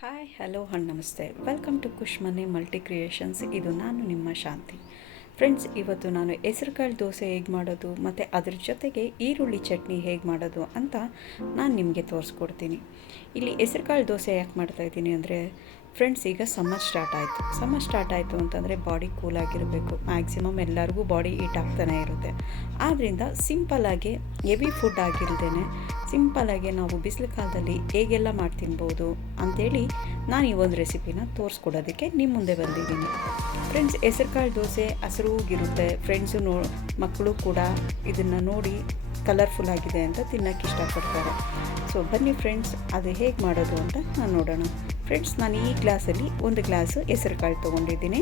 Hi hello ನಮಸ್ತೆ welcome to ಖುಷ್ ಮನೆ multi creations. ಇದು ನಾನು ನಿಮ್ಮ ಶಾಂತಿ. ಫ್ರೆಂಡ್ಸ್, ಇವತ್ತು ನಾನು ಹೆಸರುಕಾಳು ದೋಸೆ ಹೇಗೆ ಮಾಡೋದು ಮತ್ತು ಅದ್ರ ಜೊತೆಗೆ ಈರುಳ್ಳಿ ಚಟ್ನಿ ಹೇಗೆ ಮಾಡೋದು ಅಂತ ನಾನು ನಿಮಗೆ ತೋರಿಸ್ಕೊಡ್ತೀನಿ. ಇಲ್ಲಿ ಹೆಸರುಕಾಳು ದೋಸೆ ಯಾಕೆ ಮಾಡ್ತಾಯಿದ್ದೀನಿ ಅಂದರೆ ಫ್ರೆಂಡ್ಸ್, ಈಗ ಸಮ್ಮರ್ ಸ್ಟಾರ್ಟ್ ಆಯಿತು ಅಂತಂದರೆ ಬಾಡಿ ಕೂಲಾಗಿರಬೇಕು. ಮ್ಯಾಕ್ಸಿಮಮ್ ಎಲ್ಲರಿಗೂ ಬಾಡಿ ಹೀಟ್ ಆಗ್ತಾನೆ ಇರುತ್ತೆ. ಆದ್ದರಿಂದ ಸಿಂಪಲ್ಲಾಗಿ ಹೆವಿ ಫುಡ್ ಆಗಿಲ್ಲದೇ ಸಿಂಪಲ್ಲಾಗಿ ನಾವು ಬಿಸಿಲು ಕಾಲದಲ್ಲಿ ಹೇಗೆಲ್ಲ ಮಾಡಿ ತಿನ್ಬೋದು ಅಂಥೇಳಿ ನಾನು ಈ ಒಂದು ರೆಸಿಪಿನ ತೋರಿಸ್ಕೊಡೋದಕ್ಕೆ ನಿಮ್ಮ ಮುಂದೆ ಬಂದಿದ್ದೀನಿ. ಫ್ರೆಂಡ್ಸ್, ಹೆಸರುಕಾಳು ದೋಸೆ ಹಸಿರುಗಿರುತ್ತೆ. ಮಕ್ಕಳು ಕೂಡ ಇದನ್ನು ನೋಡಿ ಕಲರ್ಫುಲ್ ಆಗಿದೆ ಅಂತ ತಿನ್ನೋಕ್ಕೆ ಇಷ್ಟಪಡ್ತಾರೆ. ಸೊ ಬನ್ನಿ ಫ್ರೆಂಡ್ಸ್, ಅದು ಹೇಗೆ ಮಾಡೋದು ಅಂತ ನಾನು ನೋಡೋಣ. ಫ್ರೆಂಡ್ಸ್, ನಾನು ಈ ಗ್ಲಾಸಲ್ಲಿ ಒಂದು ಗ್ಲಾಸು ಹೆಸರುಕಾಳು ತೊಗೊಂಡಿದ್ದೀನಿ.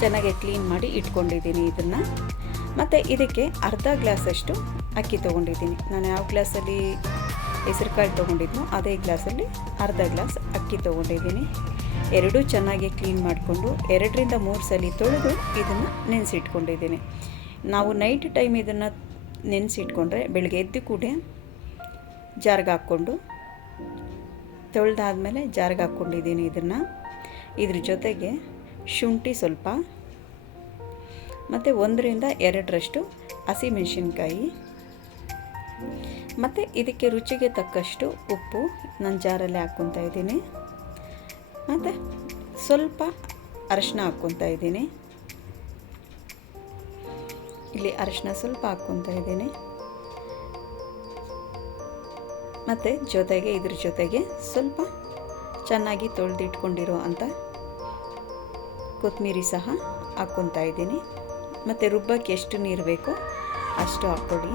ಚೆನ್ನಾಗಿ ಕ್ಲೀನ್ ಮಾಡಿ ಇಟ್ಕೊಂಡಿದ್ದೀನಿ ಇದನ್ನು. ಮತ್ತು ಇದಕ್ಕೆ ಅರ್ಧ ಗ್ಲಾಸಷ್ಟು ಅಕ್ಕಿ ತೊಗೊಂಡಿದ್ದೀನಿ. ನಾನು ಯಾವ ಗ್ಲಾಸಲ್ಲಿ ಹೆಸರುಕಾಳು ತೊಗೊಂಡಿದ್ನೋ ಅದೇ ಗ್ಲಾಸಲ್ಲಿ ಅರ್ಧ ಗ್ಲಾಸ್ ಅಕ್ಕಿ ತೊಗೊಂಡಿದ್ದೀನಿ. ಎರಡೂ ಚೆನ್ನಾಗಿ ಕ್ಲೀನ್ ಮಾಡಿಕೊಂಡು 2-3 ಸಲ ತೊಳೆದು ಇದನ್ನು ನೆನೆಸಿಟ್ಕೊಂಡಿದ್ದೀನಿ. ನಾವು ನೈಟ್ ಟೈಮ್ ಇದನ್ನು ನೆನೆಸಿಟ್ಕೊಂಡ್ರೆ ಬೆಳಗ್ಗೆ ಎದ್ದು ಕೂಡ ಜಾರ್ಗೆ ಹಾಕ್ಕೊಂಡು ತೊಳೆದಾದ್ಮೇಲೆ ಜಾರ್ಗೆ ಹಾಕ್ಕೊಂಡಿದ್ದೀನಿ ಇದನ್ನು. ಇದ್ರ ಜೊತೆಗೆ ಶುಂಠಿ ಸ್ವಲ್ಪ ಮತ್ತು 1-2 ಹಸಿಮೆಣಸಿನ್ಕಾಯಿ ಮತ್ತು ಇದಕ್ಕೆ ರುಚಿಗೆ ತಕ್ಕಷ್ಟು ಉಪ್ಪು ನಾನು ಜಾರಲ್ಲಿ ಹಾಕ್ಕೊತಾ ಇದ್ದೀನಿ. ಮತ್ತು ಸ್ವಲ್ಪ ಅರಶಿನ ಹಾಕ್ಕೊತಾ ಇದ್ದೀನಿ. ಇಲ್ಲಿ ಅರಶಿನ ಸ್ವಲ್ಪ ಹಾಕ್ಕೊತಾ ಇದ್ದೀನಿ. ಮತ್ತು ಇದ್ರ ಜೊತೆಗೆ ಸ್ವಲ್ಪ ಚೆನ್ನಾಗಿ ತೊಳೆದಿಟ್ಕೊಂಡಿರೋ ಅಂಥ ಕೊತ್ತಂಬರಿ ಸಹ ಹಾಕ್ಕೊತಾ ಇದ್ದೀನಿ. ಮತ್ತು ರುಬ್ಬಕ್ಕೆ ಎಷ್ಟು ನೀರು ಬೇಕೋ ಅಷ್ಟು ಹಾಕ್ಕೊಳ್ಳಿ.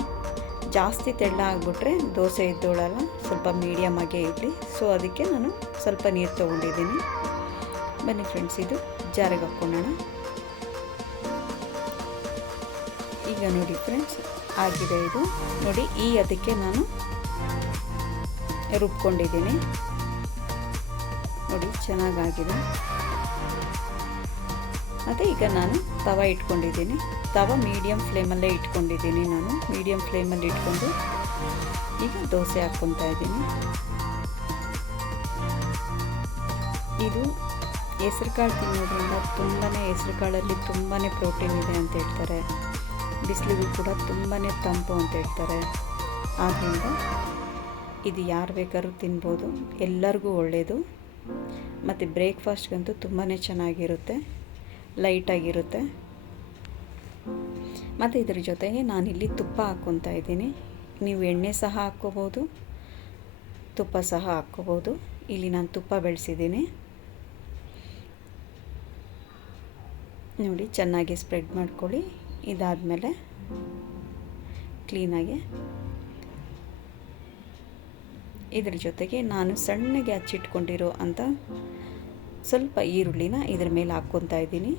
ಜಾಸ್ತಿ ತೆಳ್ಳ ಆಗಿಬಿಟ್ರೆ ದೋಸೆ ಎದ್ದೋಳಲ್ಲ, ಸ್ವಲ್ಪ ಮೀಡಿಯಮ್ ಆಗೇ ಇರಲಿ. ಸೊ ಅದಕ್ಕೆ ನಾನು ಸ್ವಲ್ಪ ನೀರು ತೊಗೊಂಡಿದ್ದೀನಿ. ಬನ್ನಿ ಫ್ರೆಂಡ್ಸ್, ಇದು ಜಾರಿಗೆ ಹಾಕ್ಕೊಳ್ಳೋಣ. ಈಗ ನೋಡಿ ಫ್ರೆಂಡ್ಸ್, ಆಗಿದೆ ಇದು. ನೋಡಿ, ಅದಕ್ಕೆ ನಾನು ರುಬ್ಕೊಂಡಿದ್ದೀನಿ. ನೋಡಿ, ಚೆನ್ನಾಗಾಗಿದೆ. ಮತ್ತು ಈಗ ನಾನು ತವ ಇಟ್ಕೊಂಡಿದ್ದೀನಿ. ತವ ಮೀಡಿಯಮ್ ಫ್ಲೇಮಲ್ಲೇ ಇಟ್ಕೊಂಡಿದ್ದೀನಿ. ನಾನು ಮೀಡಿಯಮ್ ಫ್ಲೇಮಲ್ಲಿ ಇಟ್ಕೊಂಡು ಈಗ ದೋಸೆ ಹಾಕ್ಕೊತಾ ಇದ್ದೀನಿ. ಇದು ಹೆಸರುಕಾಳು ತಿನ್ನೋದ್ರಿಂದ ಹೆಸರುಕಾಳಲ್ಲಿ ತುಂಬಾ ಪ್ರೋಟೀನ್ ಇದೆ ಅಂತ ಹೇಳ್ತಾರೆ. ಬಿಸಿಲಿಗೂ ಕೂಡ ತುಂಬಾ ತಂಪು ಅಂತ ಹೇಳ್ತಾರೆ. ಆದ್ದರಿಂದ ಇದು ಯಾರು ಬೇಕಾದ್ರೂ ತಿನ್ಬೋದು, ಎಲ್ಲರಿಗೂ ಒಳ್ಳೆಯದು. ಮತ್ತು ಬ್ರೇಕ್ಫಾಸ್ಟ್ಗಂತೂ ತುಂಬಾ ಚೆನ್ನಾಗಿರುತ್ತೆ, ಲೈಟಾಗಿರುತ್ತೆ. ಮತ್ತು ಇದ್ರ ಜೊತೆಗೆ ನಾನಿಲ್ಲಿ ತುಪ್ಪ ಹಾಕ್ಕೊತಾ ಇದ್ದೀನಿ. ನೀವು ಎಣ್ಣೆ ಸಹ ಹಾಕ್ಕೋಬೋದು, ತುಪ್ಪ ಸಹ ಹಾಕ್ಕೋಬೋದು. ಇಲ್ಲಿ ನಾನು ತುಪ್ಪ ಬೆಳೆಸಿದ್ದೀನಿ. ನೋಡಿ, ಚೆನ್ನಾಗಿ ಸ್ಪ್ರೆಡ್ ಮಾಡ್ಕೊಳ್ಳಿ. ಇದಾದಮೇಲೆ ಕ್ಲೀನಾಗಿ ಇದ್ರ ಜೊತೆಗೆ ನಾನು ಸಣ್ಣಗೆ ಹಚ್ಚಿಟ್ಕೊಂಡಿರೋ ಅಂಥ ಸ್ವಲ್ಪ ಈರುಳ್ಳಿನ ಇದ್ರ ಮೇಲೆ ಹಾಕ್ಕೊತಾ ಇದ್ದೀನಿ.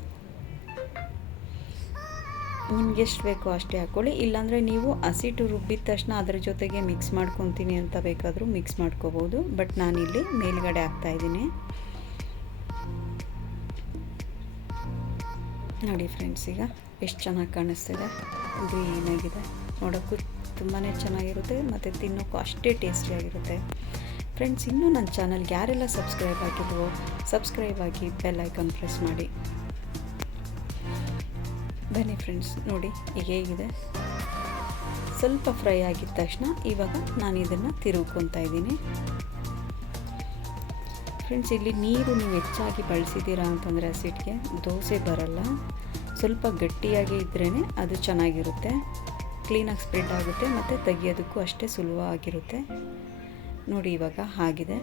ನಿಮ್ಗೆ ಎಷ್ಟು ಬೇಕೋ ಅಷ್ಟೇ ಹಾಕ್ಕೊಳ್ಳಿ. ಇಲ್ಲಾಂದರೆ ನೀವು ಹಸಿಟ್ಟು ರುಬ್ಬಿದ ತಕ್ಷಣ ಅದ್ರ ಜೊತೆಗೆ ಮಿಕ್ಸ್ ಮಾಡ್ಕೊತೀನಿ ಅಂತ ಬೇಕಾದರೂ ಮಿಕ್ಸ್ ಮಾಡ್ಕೋಬೋದು. ಬಟ್ ನಾನಿಲ್ಲಿ ಮೇಲ್ಗಡೆ ಹಾಕ್ತಾಯಿದ್ದೀನಿ. ನೋಡಿ ಫ್ರೆಂಡ್ಸ್, ಈಗ ಎಷ್ಟು ಚೆನ್ನಾಗಿ ಕಾಣಿಸ್ತಿದೆ, ಗ್ರೀನಾಗಿದೆ. ನೋಡೋಕ್ಕೂ ತುಂಬಾ ಚೆನ್ನಾಗಿರುತ್ತೆ ಮತ್ತು ತಿನ್ನೋಕ್ಕೂ ಅಷ್ಟೇ ಟೇಸ್ಟಿಯಾಗಿರುತ್ತೆ. ಫ್ರೆಂಡ್ಸ್, ಇನ್ನೂ ನನ್ನ ಚಾನಲ್ಗೆ ಯಾರೆಲ್ಲ ಸಬ್ಸ್ಕ್ರೈಬ್ ಆಗಿಲ್ವೋ ಸಬ್ಸ್ಕ್ರೈಬ್ ಆಗಿ ಬೆಲ್ ಐಕಾನ್ ಪ್ರೆಸ್ ಮಾಡಿ. ಬನ್ನಿ ಫ್ರೆಂಡ್ಸ್, ನೋಡಿ ಈಗ ಹೇಗಿದೆ. ಸ್ವಲ್ಪ ಫ್ರೈ ಆಗಿದ ತಕ್ಷಣ ಇವಾಗ ನಾನು ಇದನ್ನು ತಿರುಗ್ಕೊತಾ ಇದ್ದೀನಿ. ಫ್ರೆಂಡ್ಸ್, ಇಲ್ಲಿ ನೀರು ನೀವು ಹೆಚ್ಚಾಗಿ ಬಳಸಿದ್ದೀರಾ ಅಂತಂದರೆ ಹಸಿಟ್ಟಿಗೆ ದೋಸೆ ಬರಲ್ಲ. ಸ್ವಲ್ಪ ಗಟ್ಟಿಯಾಗಿ ಇದ್ರೇ ಅದು ಚೆನ್ನಾಗಿರುತ್ತೆ, ಕ್ಲೀನಾಗಿ ಸ್ಪ್ರೆಡ್ ಆಗುತ್ತೆ ಮತ್ತು ತೆಗಿಯೋದಕ್ಕೂ ಅಷ್ಟೇ ಸುಲಭವಾಗಿರುತ್ತೆ. ನೋಡಿ, ಇವಾಗ ಆಗಿದೆ.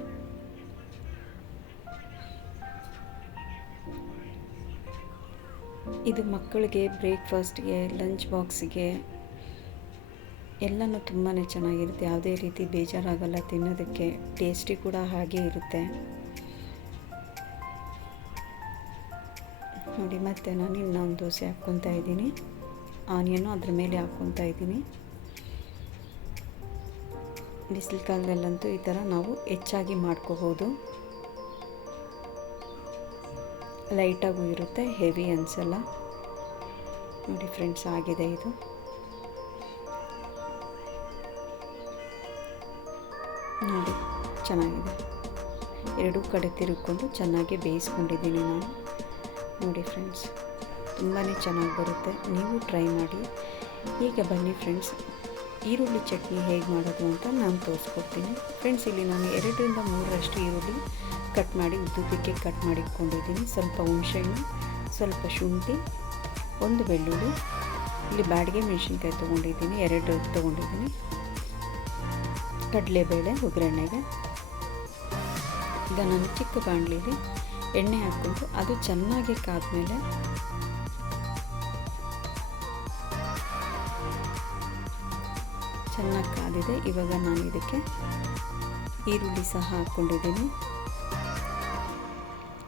ಇದು ಮಕ್ಕಳಿಗೆ ಬ್ರೇಕ್ಫಾಸ್ಟ್ಗೆ, ಲಂಚ್ ಬಾಕ್ಸಿಗೆ ಎಲ್ಲನೂ ತುಂಬಾ ಚೆನ್ನಾಗಿರುತ್ತೆ. ಯಾವುದೇ ರೀತಿ ಬೇಜಾರಾಗಲ್ಲ ತಿನ್ನೋದಕ್ಕೆ. ಟೇಸ್ಟಿ ಕೂಡ ಹಾಗೇ ಇರುತ್ತೆ. ನೋಡಿ, ಮತ್ತೆ ನಾನು ಇನ್ನೊಂದು ದೋಸೆ ಹಾಕ್ಕೊತಾ ಇದ್ದೀನಿ. ಆನಿಯನ್ನು ಅದ್ರ ಮೇಲೆ ಹಾಕ್ಕೊತಾ ಇದ್ದೀನಿ. ಬಿಸಿಲು ಕಾಲದಲ್ಲಂತೂ ಈ ಥರ ನಾವು ಹೆಚ್ಚಾಗಿ ಮಾಡ್ಕೋಬೋದು. ಲೈಟಾಗೂ ಇರುತ್ತೆ, ಹೆವಿ ಅನಿಸಲ್ಲ. ನೋಡಿ ಫ್ರೆಂಡ್ಸ್, ಆಗಿದೆ ಇದು. ನೋಡಿ, ಚೆನ್ನಾಗಿದೆ. ಎರಡೂ ಕಡೆ ತಿರುಗಿಕೊಂಡು ಚೆನ್ನಾಗಿ ಬೇಯಿಸ್ಕೊಂಡಿದ್ದೀನಿ ನಾನು. ನೋಡಿ ಫ್ರೆಂಡ್ಸ್, ತುಂಬಾ ಚೆನ್ನಾಗಿ ಬರುತ್ತೆ, ನೀವು ಟ್ರೈ ಮಾಡಿ. ಈಗ ಬನ್ನಿ ಫ್ರೆಂಡ್ಸ್, ಈರುಳ್ಳಿ ಚಟ್ನಿ ಹೇಗೆ ಮಾಡೋದು ಅಂತ ನಾನು ತೋರಿಸ್ಕೊಡ್ತೀನಿ. ಫ್ರೆಂಡ್ಸ್, ಇಲ್ಲಿ ನಾನು 2ರಿಂದ 3ರಷ್ಟು ಈರುಳ್ಳಿ ಕಟ್ ಮಾಡಿ ಉದ್ದುದ್ದಕ್ಕೆ ಕಟ್ ಮಾಡಿ ಇಟ್ಕೊಂಡಿದ್ದೀನಿ. ಸ್ವಲ್ಪ ಹುಣಸೆಹಣ್ಣು, ಸ್ವಲ್ಪ ಶುಂಠಿ, 1 ಬೆಳ್ಳುಳ್ಳಿ, ಇಲ್ಲಿ ಬ್ಯಾಡಗೆ ಮೆಣಸಿನ್ಕಾಯಿ ತೊಗೊಂಡಿದ್ದೀನಿ, 2 ತೊಗೊಂಡಿದ್ದೀನಿ, ಕಡಲೆಬೇಳೆ ಒಗ್ಗರಣೆಗೆ. ಈಗ ನಾನು ಚಿಕ್ಕ ಬಾಣಲಿಲಿ ಎಣ್ಣೆ ಹಾಕ್ಕೊಂಡು ಅದು ಚೆನ್ನಾಗಿ ಕಾದ್ಮೇಲೆ ಚೆನ್ನಾಗಿ ಕಾದಿದೆ. ಇವಾಗ ನಾನು ಇದಕ್ಕೆ ಈರುಳ್ಳಿ ಸಹ ಹಾಕ್ಕೊಂಡಿದ್ದೀನಿ.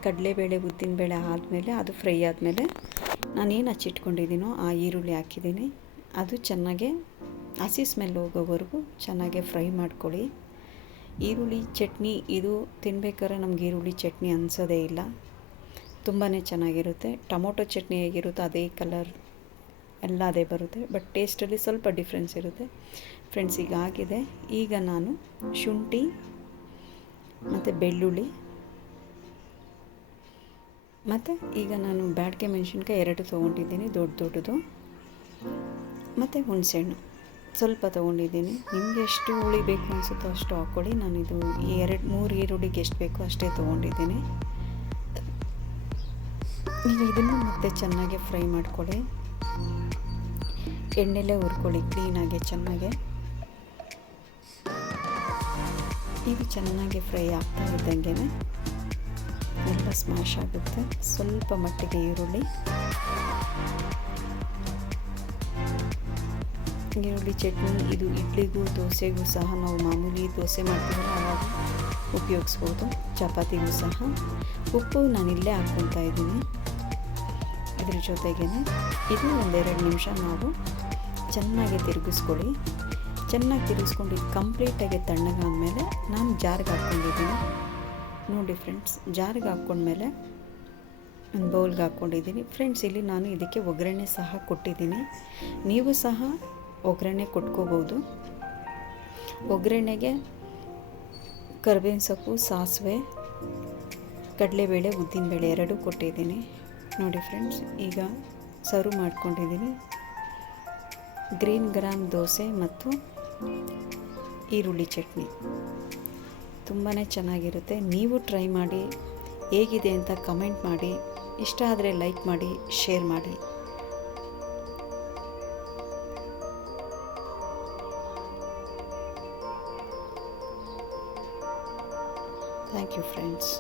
ಕಡಲೆಬೇಳೆ ಉದ್ದಿನಬೇಳೆ ಆದಮೇಲೆ ಅದು ಫ್ರೈ ಆದಮೇಲೆ ನಾನೇನು ಹಚ್ಚಿಟ್ಕೊಂಡಿದ್ದೀನೋ ಆ ಈರುಳ್ಳಿ ಹಾಕಿದ್ದೀನಿ. ಅದು ಚೆನ್ನಾಗೆ ಹಸಿ ಸ್ಮೆಲ್ ಹೋಗೋವರೆಗೂ ಚೆನ್ನಾಗೆ ಫ್ರೈ ಮಾಡ್ಕೊಳ್ಳಿ. ಈರುಳ್ಳಿ ಚಟ್ನಿ ಇದು ತಿನ್ಬೇಕಾದ್ರೆ ನಮ್ಗೆ ಈರುಳ್ಳಿ ಚಟ್ನಿ ಅನಿಸೋದೇ ಇಲ್ಲ, ತುಂಬಾ ಚೆನ್ನಾಗಿರುತ್ತೆ. ಟೊಮೊಟೊ ಚಟ್ನಿ ಹೇಗಿರುತ್ತೋ ಅದೇ ಕಲರ್ ಎಲ್ಲ ಅದೇ ಬರುತ್ತೆ, ಬಟ್ ಟೇಸ್ಟಲ್ಲಿ ಸ್ವಲ್ಪ ಡಿಫ್ರೆನ್ಸ್ ಇರುತ್ತೆ. ಫ್ರೆಂಡ್ಸ್, ಈಗ ಆಗಿದೆ. ಈಗ ನಾನು ಶುಂಠಿ ಮತ್ತು ಬೆಳ್ಳುಳ್ಳಿ ಮತ್ತು ಈಗ ನಾನು ಬ್ಯಾಡಗೆ ಮೆಣಸಿನ್ಕಾಯಿ 2 ತೊಗೊಂಡಿದ್ದೀನಿ, ದೊಡ್ಡದು, ಮತ್ತು ಹುಣಸೆಹಣ್ಣು ಸ್ವಲ್ಪ ತೊಗೊಂಡಿದ್ದೀನಿ. ನಿಮಗೆ ಎಷ್ಟು ಹುಳಿ ಬೇಕು ಅನಿಸುತ್ತೋ ಅಷ್ಟು ಹಾಕ್ಕೊಳ್ಳಿ. ನಾನಿದು 2-3 ಈರುಳ್ಳಿಗೆ ಎಷ್ಟು ಬೇಕೋ ಅಷ್ಟೇ ತೊಗೊಂಡಿದ್ದೀನಿ. ಈಗ ಇದನ್ನು ಮತ್ತೆ ಚೆನ್ನಾಗಿ ಫ್ರೈ ಮಾಡ್ಕೊಳ್ಳಿ. ಎಣ್ಣೆಲೇ ಹುರ್ಕೊಳ್ಳಿ ಕ್ಲೀನಾಗಿ ಚೆನ್ನಾಗೆ. ಇದು ಚೆನ್ನಾಗಿ ಫ್ರೈ ಆಗ್ತಾ ಇದ್ದಂಗೆ ಎಲ್ಲ ಸ್ಮ್ಯಾಶ್ ಆಗುತ್ತೆ. ಸ್ವಲ್ಪ ಮಟ್ಟಿಗೆ ಈರುಳ್ಳಿ ಚಟ್ನಿ ಇದು ಇಡ್ಲಿಗೂ ದೋಸೆಗೂ ಸಹ, ನಾವು ಮಾಮೂಲಿ ದೋಸೆ ಮಾಡ್ತೀವಲ್ಲ ಆವಾಗ ಉಪಯೋಗಿಸ್ಬೋದು, ಚಪಾತಿಗೂ ಸಹ. ಉಪ್ಪು ನಾನಿಲ್ಲೇ ಹಾಕ್ಕೊತಾ ಇದ್ದೀನಿ ಇದ್ರ ಜೊತೆಗೇ. ಇದು 1-2 ನಿಮಿಷ ನಾವು ಚೆನ್ನಾಗಿ ತಿರುಗಿಸ್ಕೊಳ್ಳಿ. ಚೆನ್ನಾಗಿ ತಿರುಗಿಸ್ಕೊಂಡು ಇದು ಕಂಪ್ಲೀಟಾಗಿ ತಣ್ಣಗಾದ್ಮೇಲೆ ನಾನು ಜಾರ್ಗೆ ಹಾಕ್ಕೊಂಡಿದ್ದೀನಿ. ನೋಡಿ ಫ್ರೆಂಡ್ಸ್, ಜಾರ್ಗೆ ಹಾಕ್ಕೊಂಡ್ಮೇಲೆ ಒಂದು ಬೌಲ್ಗೆ ಹಾಕ್ಕೊಂಡಿದ್ದೀನಿ. ಫ್ರೆಂಡ್ಸ್, ಇಲ್ಲಿ ನಾನು ಇದಕ್ಕೆ ಒಗ್ಗರಣೆ ಸಹ ಕೊಟ್ಟಿದ್ದೀನಿ. ನೀವು ಸಹ ಒಗ್ಗರಣೆ ಕೊಟ್ಕೋಬೋದು. ಒಗ್ಗರಣೆಗೆ ಕರಿಬೇವಿನ ಸೊಪ್ಪು, ಸಾಸಿವೆ, ಕಡಲೆಬೇಳೆ, ಉದ್ದಿನಬೇಳೆ 2 ಕೊಟ್ಟಿದ್ದೀನಿ. ನೋಡಿ ಫ್ರೆಂಡ್ಸ್, ಈಗ ಸರ್ವ್ ಮಾಡ್ಕೊಂಡಿದ್ದೀನಿ. ಗ್ರೀನ್ ಗ್ರಾಮ್ ದೋಸೆ ಮತ್ತು ಈರುಳ್ಳಿ ಚಟ್ನಿ ತುಂಬಾ ಚೆನ್ನಾಗಿರುತ್ತೆ. ನೀವು ಟ್ರೈ ಮಾಡಿ, ಹೇಗಿದೆ ಅಂತ ಕಮೆಂಟ್ ಮಾಡಿ. ಇಷ್ಟ ಆದರೆ ಲೈಕ್ ಮಾಡಿ, ಶೇರ್ ಮಾಡಿ. Thank you friends.